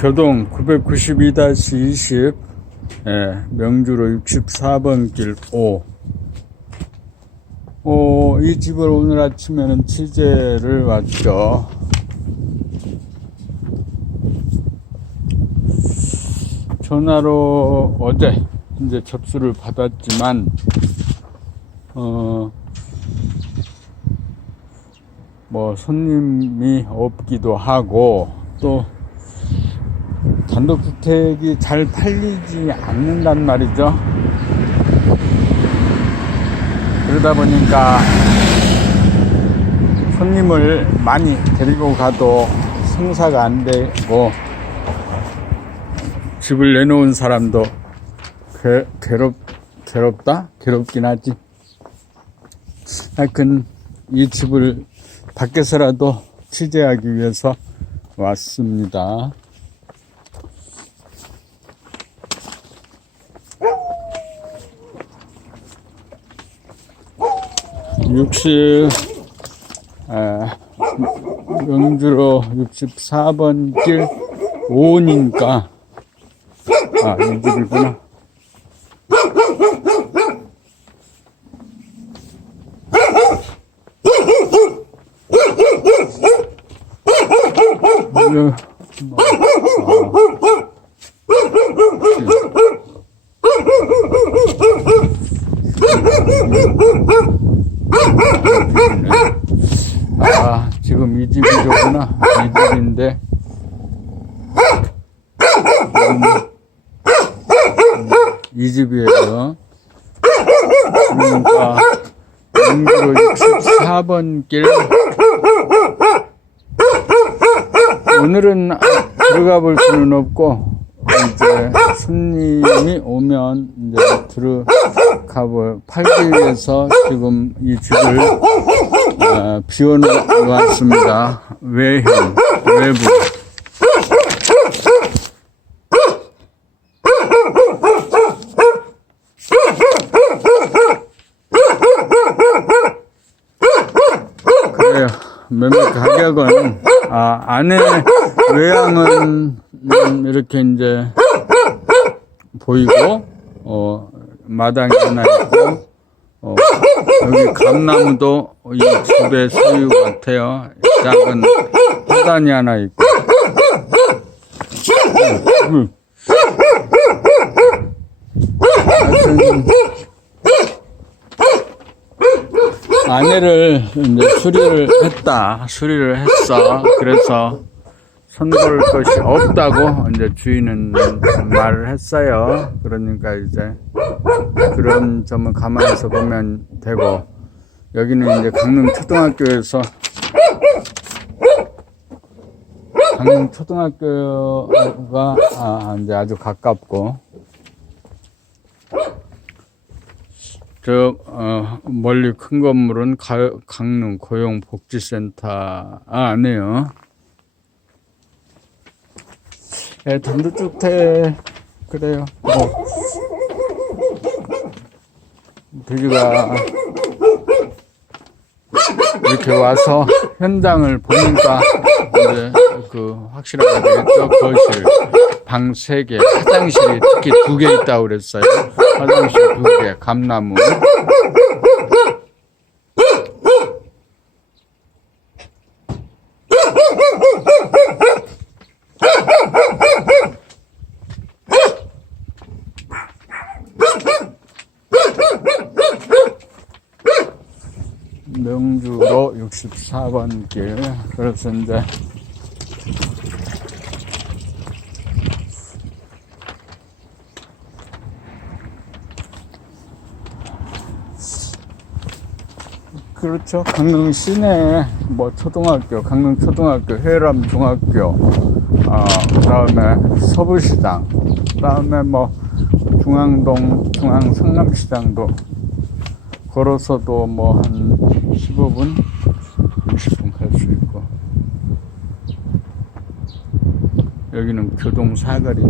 교동 992-20 예, 명주로 64번 길 5. 어, 이 집을 오늘 아침에는 취재를 왔죠. 전화로 어제 이제 접수를 받았지만, 어, 뭐 손님이 없기도 하고, 또 단독주택이 잘 팔리지 않는단 말이죠. 그러다 보니까 손님을 많이 데리고 가도 성사가 안 되고 집을 내놓은 사람도 괴, 괴롭, 괴롭다? 괴롭긴 하지. 하여튼 이 집을 밖에서라도 취재하기 위해서 왔습니다. 60, 아, 명주로 64번 길 5니까, 아, 이 집이구나. 뭐, 아, 지금 이 집이로구나. 이 집인데. 음, 이 집이에요. 그러니까, 영주로 64번 길. 오늘은 들어가 볼 수는 없고, 이제 손님이 오면 이제 들어가 볼, 팔기 위해서 지금 이 집을 어, 비워놓았습니다. 외형, 외부. 그래요. 가격은, 아, 안에 외양은 음, 이렇게 이제 보이고, 어, 마당이 하나 있고, 어, 여기 감나무도 이 집의 소유 같아요. 작은 화단이 하나 있고. 음. 하여튼 아내를 이제 수리를 했다. 수리를 했어. 그래서 손볼 것이 없다고 이제 주인은 말을 했어요. 그러니까 이제 그런 점을 감안해서 보면 되고 여기는 이제 강릉 초등학교에서 강릉 초등학교가 아, 이제 아주 가깝고 저 어, 멀리 큰 건물은 가, 강릉 고용복지센터 아, 아니에요. 예, 단독주택 그래요. 뭐 돼지가 이렇게 와서 현장을 보니까 이제 그 확실하게 되겠죠. 거실, 방 세 개, 화장실이 특히 두 개 있다고 그랬어요. 화장실 두 개, 감나무. 명주로 64번 길. 그래서 이제 그렇죠. 강릉 시내 뭐 초등학교, 강릉 초등학교, 해람 중학교, 어, 그다음에 서부시장, 그다음에 뭐 중앙동, 중앙 성남시장도 걸어서도 뭐 한 15분, 20분 갈 수 있고 여기는 교동 사거리.